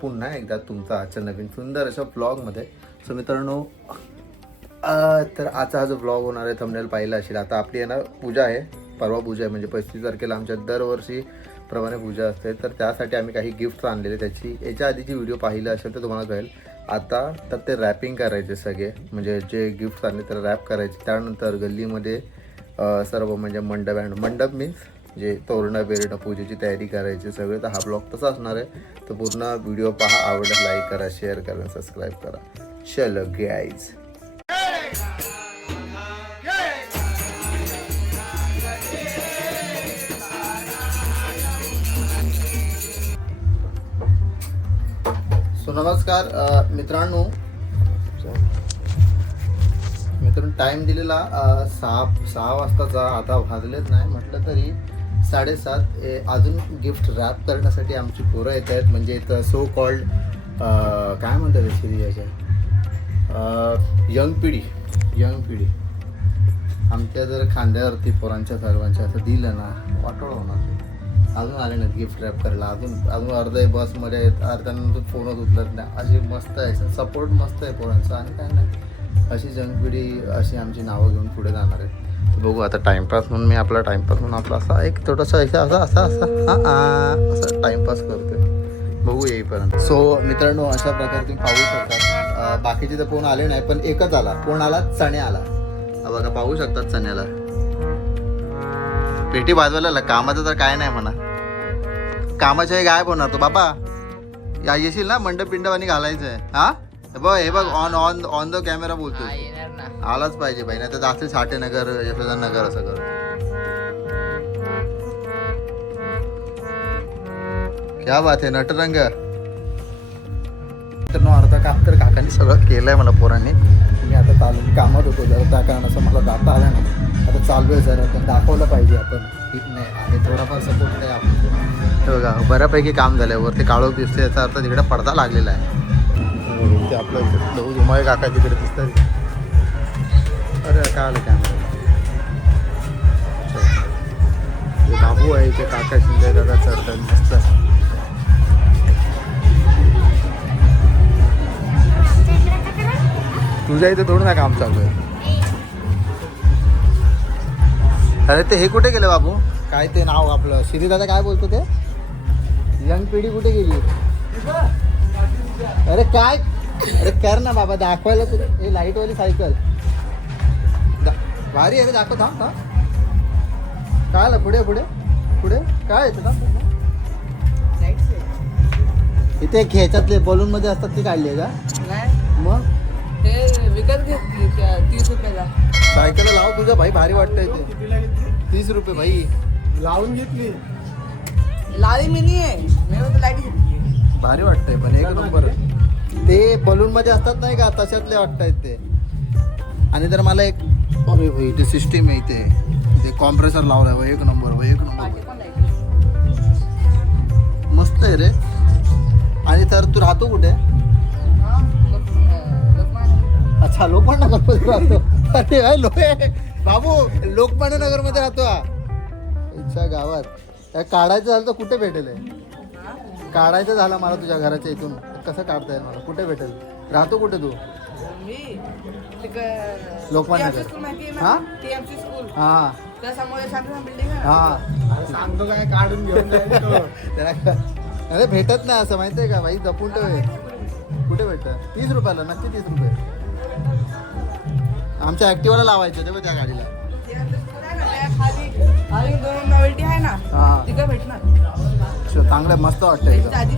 पुन्हा एकदा तुमचा आजच्या नवीन सुंदर अशा ब्लॉगमध्ये सो मित्रांनो तर आजचा हा जो ब्लॉग होणार आहे थंबनेल पाहिला असेल आता आपली आहे ना पूजा आहे परवा पूजा आहे म्हणजे पस्तीस तारखेला आमच्या दरवर्षी प्रमाणे पूजा असते. तर त्यासाठी आम्ही काही गिफ्ट आणलेले त्याची याच्या आधीची व्हिडिओ पाहिलं असेल तर तुम्हाला कळेल. आता तर ते रॅपिंग करायचे सगळे म्हणजे जे गिफ्ट आणले तर रॅप करायचे. त्यानंतर गल्लीमध्ये सर्व म्हणजे मंडप अँड मंडप मीन्स जे तोरणं बेरणं पूजेची तयारी करायची सगळे तर हा ब्लॉग तसा असणार आहे. तर पूर्ण व्हिडिओ पहा आवडत लाईक करा शेअर करा सबस्क्राईब करा. चल गाईज सो नमस्कार मित्रांनो. मित्रांनो टाइम दिलेला सहा सहा वाजताचा आता भाजलेच नाही म्हटलं तरी साडेसात ए, अजून गिफ्ट रॅप करण्यासाठी आमची पोरं येत आहेत. म्हणजे इथं सो कॉल्ड काय म्हणतात ते श्री याच्या यंग पिढी यंग पिढी. आमच्या जर खांद्यावरती पोरांच्या सर्वांच्या असं दिलं ना वाटोळ होणार. अजून आले नाहीत गिफ्ट रॅप करायला. अजून अजून अर्धे बसमध्ये आहेत. अर्ध्यानंतर फोनच उचलत नाही. अशी मस्त आहे. सपोर्ट मस्त आहे पोरांचा. आणि काय नाही. अशी जंग पिढी अशी आमची नावं घेऊन पुढे जाणार आहे बघू आता टाइमपास म्हणून मी आपला टाइमपास म्हणून आपला असा एक थोडासा असा असा असा असा हा असा टाइमपास करतोय. बघू येईपर्यंत. सो मित्रांनो अशा प्रकारे तुम्ही पाहू शकता बाकीचे तर कोण आले नाही पण एकच आला. कोण आला? चणे आला. बघा पाहू शकतात चण्याला पेटी बाजवायला कामाचं तर काय नाही म्हणा. कामाच्या गायब होणार तो. बाबा या येशील ना? मंडप पिंडवानी घालायचं आहे हा बघ हे बघ on on on the camera बोलतो हा, आलाच पाहिजे बाई नाही तर जास्त साठे नगर यशोदा नगर असं करतो क्या बात आहे नटरंग. तर नो अर्धा काम तर काकांनी सगळं केलंय मला पोरांनी. मी आता चालू मी कामात होतो जरा त्या कारणाचं मला जाता आलं नाही. आता चालू आहे जरा तर दाखवलं पाहिजे आपण. ठीक नाही आणि थोडाफार सपोर्ट नाही आपण बघा बऱ्यापैकी काम झालंय. वरती काळोख दिसतो याचा अर्थ तिकडे पडदा लागलेला आहे. हो, ते आपलं काका तिकडे दिसतात. अरे काय आलं कॅमेरा ते बाबू आहे ते काका शिंदे दादा चढतात मस्त. तुझ्या इथे थोडं ना काम चालू आहे. अरे ते हे कुठे गेले बाबू? काय ते नाव आपलं? श्री दादा काय बोलतो ते? यंग पिढी कुठे गेली? अरे काय? अरे कर ना बाबा दाखवायला तुला हे लाईटवाली सायकल भारी आहे रे दाखव थांब थांब. काय आलं? पुढे पुढे पुढे? काय येतं थांब. इथे एक ह्याच्यातले बलून मध्ये असतात ती काढली आहे का? नाही मग? ते विकत घेतली त्या तीस रुपयाला. सायकल लाव तुझं भाई भारी वाटतंय ते. तीस रुपये भाई. लावून घेतली. आहे. मी लाइट घेतली भारी वाटतंय पण एक नंबर. ते बलून मध्ये असतात नाही का तशातले वाटतायत ते. आणि तर मला एक अरे भाई ते सिस्टीम आहे इथे. ते कॉम्प्रेसर लावलाय भाई, एक नंबर भाई, एक नंबर मस्त आहे रे. आणि तर तू राहतो कुठे? अच्छा लोकमान्य नगरमध्ये राहतो. अरे भाई लोक बाबू लोकमान्य नगरमध्ये राहतो इच्छा गावात. काय काढायचं झालं तर कुठे भेटेल काढायचं झालं मला तुझ्या घराच्या इथून. कसं काढता येईल मला? कुठे भेटेल? राहतो कुठे तू? लोकमान्य नगर. स्कूल माहिती आहे हा? ना टीएमसी स्कूल हा? हा सांगतो काय? काढून घेऊन. त्याला अरे भेटत नाही असं माहितीये का? भाई जपून ठेव. कुठे भेटत? तीस रुपयाला नक्की तीस रुपये. आमच्या ऍक्टिव्हाला लावायचे ते बघ त्या गाडीला. खाली दोन नॉवेल्टी आहे ना हा. तिथं भेटणार. चांगलं मस्त वाटतं आधी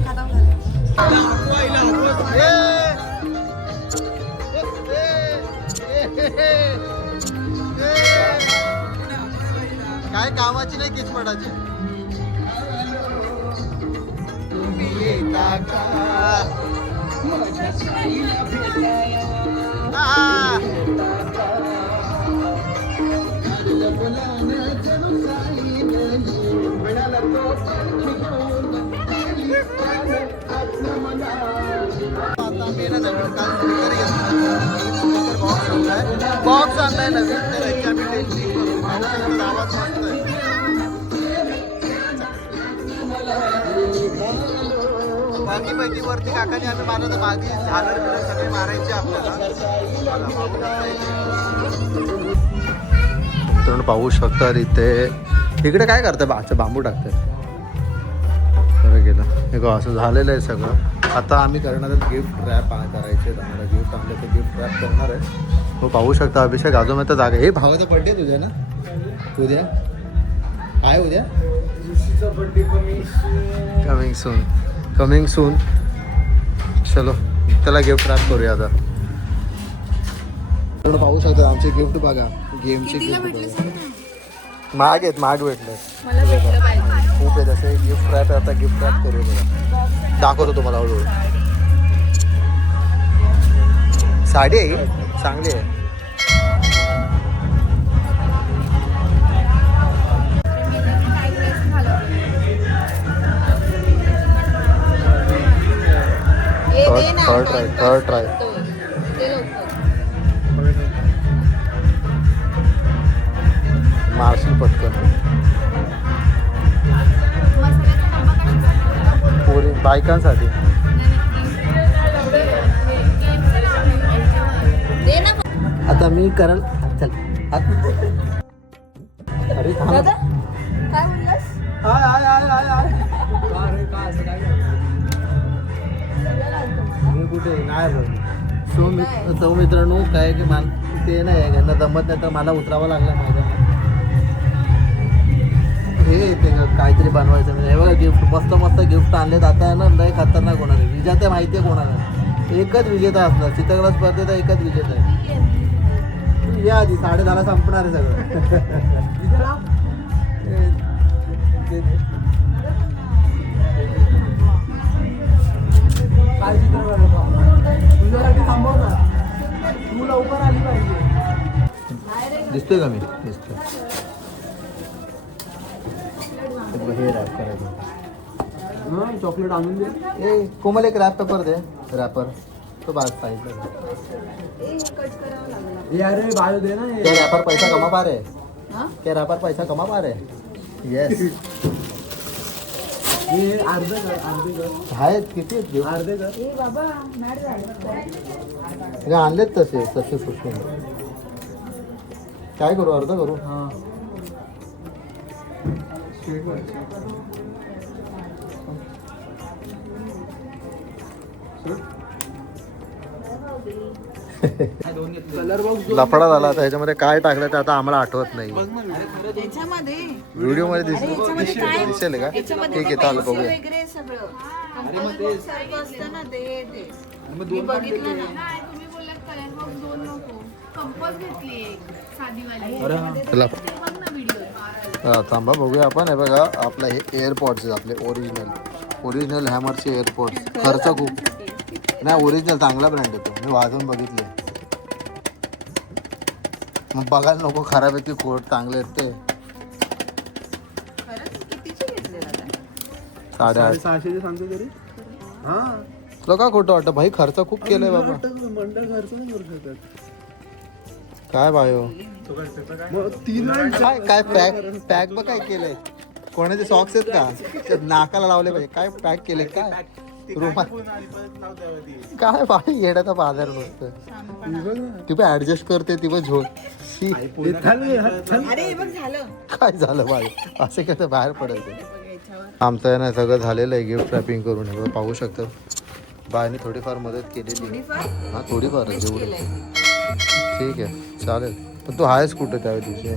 काय कामाची नाही किचपटाची तुम्ही बाकी करू बाकी वरती काकाने आम्ही मारलं तर मागे झालर बिलर सगळे मारायचे आपल्याला. तुम्ही पाहू शकता इथे. इकडे काय करतात बाचं बांबू टाकतात बरं गेलं. हे बघा, असं झालेलं आहे सगळं. आता आम्ही करणार आहे गिफ्ट रॅप करायचे आम्हाला गिफ्ट आणलं तर गिफ्ट रॅप करणार आहे हो पाहू शकता. अभिषेक अजून तर जागा हे भावाचा बड्डे तुझ्या ना? उद्या? काय उद्या? कमिंग सून कमिंग सून चलो त्याला गिफ्ट रॅप करूया आता. आपण पाहू शकता आमचे गिफ्ट बघा. गेमचे गिफ्ट महाग आहेत महाग भेटले. मला भेटलं पाहिजे. खूप आहे तसे गिफ्ट रॅप आता गिफ्ट रॅप करूया बघा. दाखवतो तुम्हाला हळूहळू. साडी आहे ही? चांगली आहे. Third third try. दे लवकर. मार्शल पटकन? पोरी बायकांसाठी आता मी करल चल. अरे काय बोललास आय, आय, आय, आय, आय. कुठे? नाही आलो. सो मी सो मित्रांनो काय की मान ते नाही आहे यांना जमत नाही तर मला उतरावं लागलं माझ्या. हे ते काहीतरी बनवायचं म्हणजे. हे बघा गिफ्ट मस्त मस्त गिफ्ट आणलेत. आता आहे ना लय खतरनाक होणार आहे. विजेता माहिती आहे कोणाला? एकच विजेता असणार. चित्रकला स्पर्धेचा एकच विजेता आहे. तू या आधी साडे संपणार आहे सगळं. दिसतोय का मी दिसतोय हे बघ, हे रॅप करायचं चॉकलेट आणून दे ए कोमल एक रॅप पेपर दे रॅपर तो बाज साईडला ये अरे बायो दे ना क्या रॅपर पैसा कमा पा रहे हा? क्या रॅपर पैसा कमा पा रहे येस ये अर्धे कर अर्धे कर आहेत किती आहेत? अर्धे आणलेत तसे तसे सुटून काय करू अर्ध करू? हा. लफडा झाला आता ह्याच्यामध्ये काय टाकलं ते आता आम्हाला आठवत नाही. व्हिडिओमध्ये अरे दिस याच्यामध्ये काय? दिसेल का? याच्यामध्ये ठीक आहे ते pencil बघूया वगैरे सगळं. असतं ना ते ते. मी बघितलं ना. कलर बॉक्स दोन नको. कंपस घेतली एक साधीवाली. चला. बघ ना व्हिडिओ हा, थांबा बघूया आपण. हे बघा आपलं हे एअरपॉड्स आपले ओरिजिनल ओरिजिनल हॅमरचे एअरपॉड्स खर्च खूप. नाही ओरिजिनल चांगला ब्रँड येतो मी वाजवून बघितले. मग बघायला नको खराब आहेत की खोट चांगले आहेत ते. खरंच कितीचे घेतले दादा साडेआठ सहाशेचे सांगतो तरी. हा. तुला का खोटं वाटतं? भाई खर्च खूप केलाय बाबा. मंडळ खर्च नाही करू शकत? काय बायो मग तीन काय काय पॅक पॅक बघ काय केलंय. कोणाचे सॉक्स आहेत का? ते नाकाला लावले पाहिजे काय पॅक केले काय? रुमाल. काय बाई येण्याचा बाजार नुसतं ती पण ऍडजस्ट करते ती पण झोल शी. अरे हे बघ झालं. काय झालं बाई असे कसं बाहेर याच्यावर. आमचं आहे ना सगळं झालेलं आहे गिफ्ट रॅपिंग करून. हे बघा, पाहू शकता. बायने थोडीफार मदत केलेली. हा थोडीफार जेवढी ठीक आहे चालेल. पण तू आहेस कुठं त्या दिवशी?